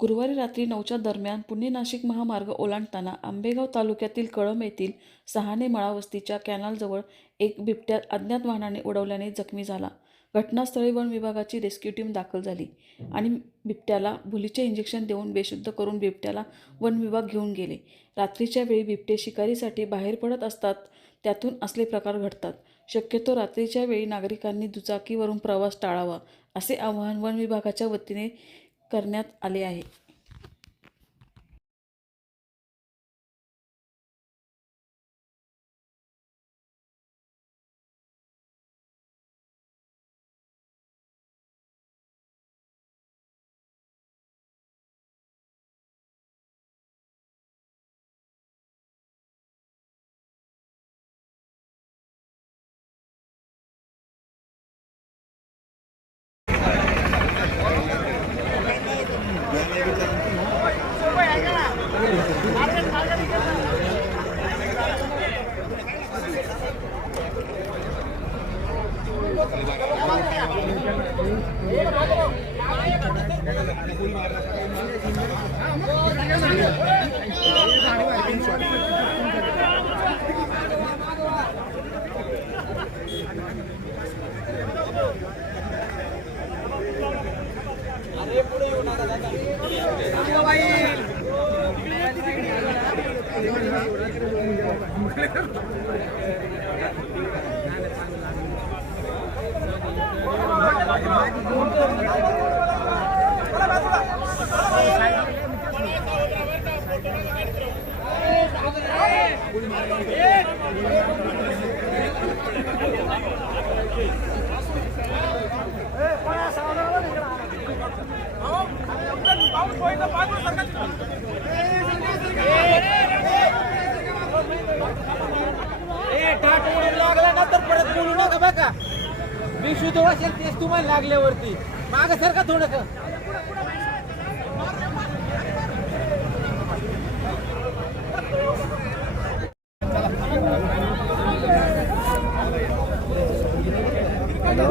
गुरुवारी रात्री नऊच्या दरम्यान पुणे नाशिक महामार्ग ओलांडताना आंबेगाव तालुक्यातील कळंब येथील सहाणे मळा वस्तीच्या एक बिबट्या अज्ञात वाहनाने उडवल्याने जखमी झाला. घटनास्थळी वन विभागाची रेस्क्यू टीम दाखल झाली आणि बिबट्याला भुलीचे इंजेक्शन देऊन बेशुद्ध करून बिबट्याला वन विभाग घेऊन गेले. रात्रीच्या वेळी बिबटे शिकारीसाठी बाहेर पडत असतात त्यातून असले प्रकार घडतात. शक्यतो रात्रीच्या वेळी नागरिकांनी दुचाकीवरून प्रवास टाळावा असे आवाहन वन विभागाच्या वतीने करण्यात आले आहे. लागला ना तर परत बोलू नका बघा मी शुद्ध वाचेल तेच तुम्हाला लागल्यावरती. माग सर का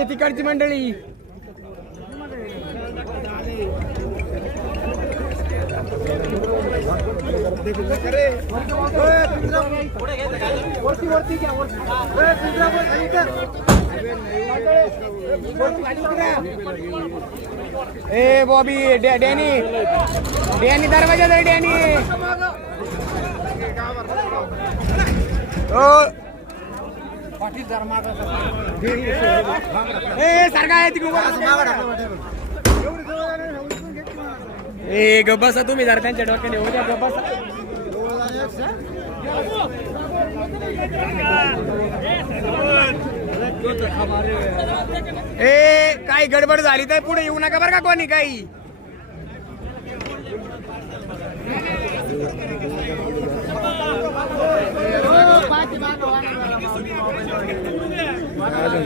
मागच्या तिकडची मंडळी ए, कर. ए बॉबी डॅनी डॅनी दरवाजा दे डॅनी ओ पाटील जरा मागं सर. ए आहे गब्बासा तुम्ही जरा त्यांच्या डोक्याने होऊ द्या गब्बासा. ए काही गडबड झाली तर पुढे येऊ नका बरं का कोणी काही?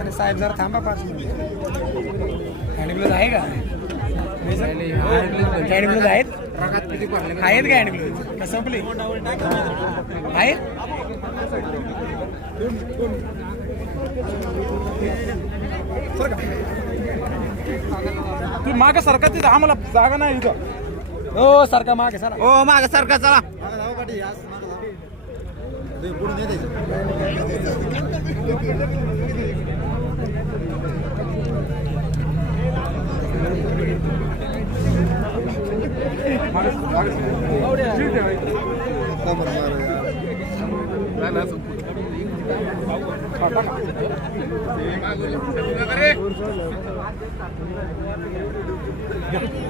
अरे साहेब जरा थांबा पाच मिनिट. हँडग्लोज आहे का? हँडग्लोज आहेत? आहेत का हँडग्लोज का संपले? आहेत? तुम्ही मागे सरका तिथं आम्हाला जागा नाही इथं. हो सारखा मागे सर ओ हो, माग सारखा चला. Gracias.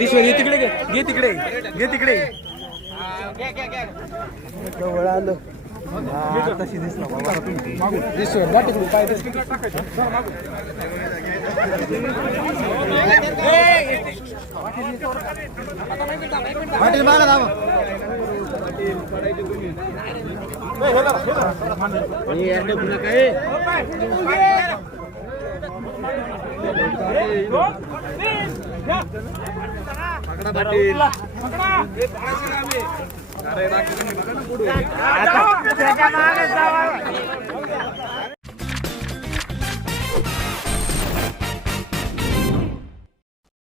ईश्वर घे तिकडे घे घे तिकडे घे तिकडे पाटील मागा दाबा आता